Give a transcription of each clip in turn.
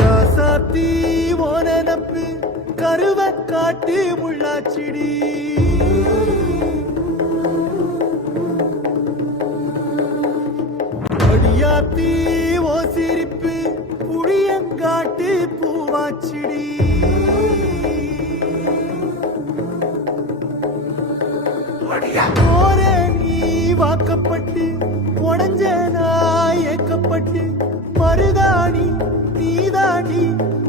ராசாத்தி ஓனப்பு கருவ காட்டு முள்ளாச்சிடி அடியாத்தி ஓ சிரிப்பு புளியங்காட்டு பூவாச்சிடி போற நீ வாக்கப்பட்டு உடஞ்ச நாய் ஏக்கப்பட்டு மருதாணி நீதாண்டி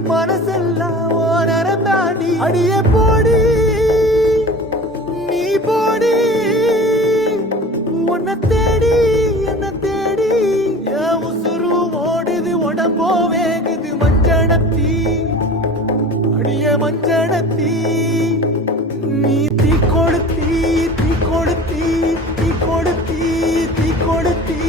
மனசெல்லாம் ஓரம் தாண்டி அடிய போடி நீ போடி உன்னை தேடி என்ன தேடி என் உசுரு ஓடுது உடம்போ வேகுது மஞ்சனத்தி அடிய மஞ்சனத்தி நீ தீ கொடுத்தி தீ கொடுத்தி தீ கொடுத்தி தீ கொடுத்தி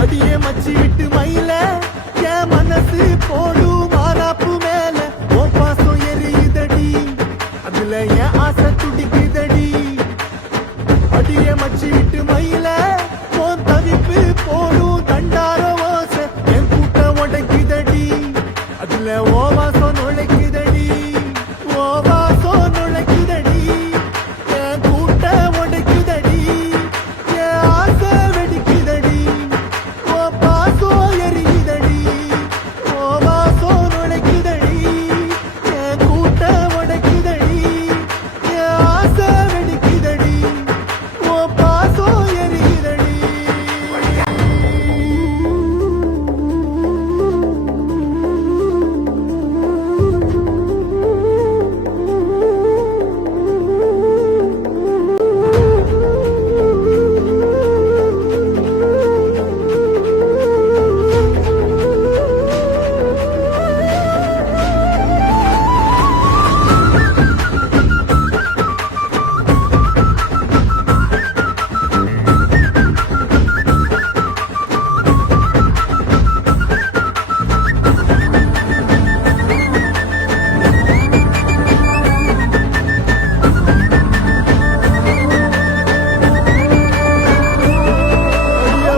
அடியே மச்சி விட்டு மயில என் மனசு போடு மாறாப்பு மேல ஓ பாசம் எரியுதடி அதுல என் ஆசை துடிக்குதடி அடியே மச்சி விட்டு மயில போன் தவிப்பு போடும் தண்டார ஓசை என் கூட்ட உடைக்குதடி அதுல ஓ வாசம் நுழைக்குதடி ஓ வாசம் நுழைக்குதடி என் கூட்ட உடைக்குதடி என் ஆசை வெடிக்குதடி ஓ பாசம் எரியுதடி ஓ வாசம் நுழைக்குதடி என் கூட்ட உடைக்குதடி என் ஆசை வெடிக்குதடி ஓ பாசம் எரியுதடி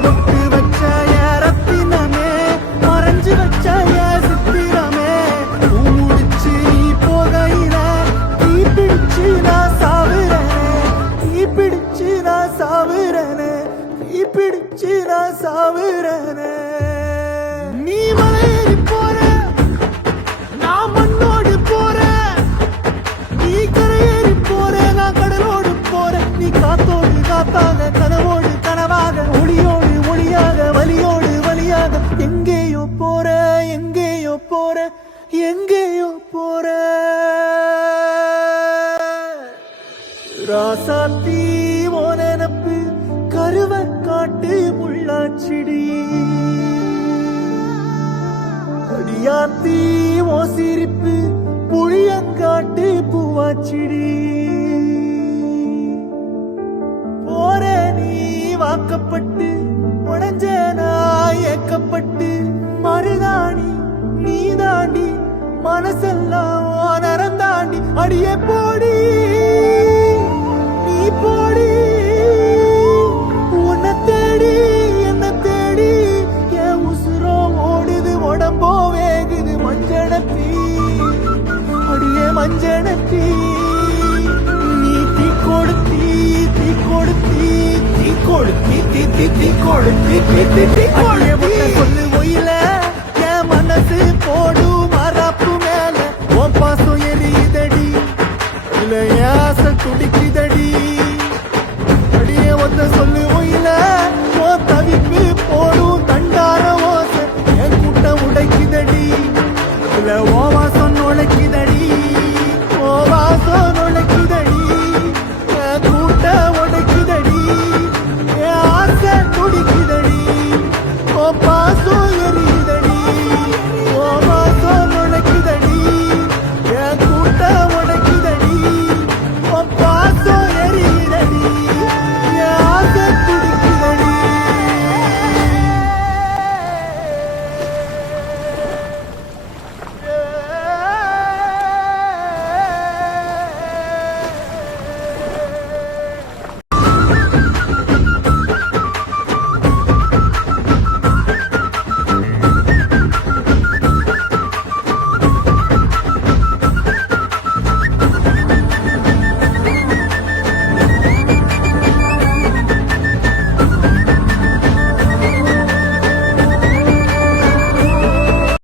விட்டு வச்ச ரத்தினமே மறைஞ்சு வச்ச சித்திரமே முடிச்சு நீ போகையில தீ பிடிச்சு நான் சாவுறேனே தீ பிடிச்சு நான் சாவுறேனே தீ பிடிச்சு நான் சாவுறேனே நீ மலையேறி போற நான் மண்ணோடு போறேன் நீ கரையேறி போற நான் கடலோடு போறேன் நீ காத்தோடு காத்தாக கனவோடு கனவாக ஒளியோடு ஒளியாக வலியோடு வலியாக எங்கேயோ போற எங்கேயோ போற எங்கேயோ போற ராசாத்தி ஓனப்பு கருவ காட்டு முள்ளாச்சிடி அடியாத்தி ஓ சிரிப்பு புளியங்காட்டு பூவாச்சிடி போற நீ வாக்கப்பட்டு உடஞ்ச நாய் ஏக்கப்பட்டு மருதாணி நீதாண்டி மனசெல்லாம் ஓரம் தாண்டி அடிய போடி நீ போடி உன்னை தேடி என்ன தேடி என் உசுரோ ஓடுது உடம்போ வேகுது மஞ்சனத்தி அடியே மஞ்சனத்தி நீ தீ கொடுத்தி தீ கொடுத்தி தீ கொடுத்தி தீ தீ தீ கொடுத்தி தீ தீ தீ கொடு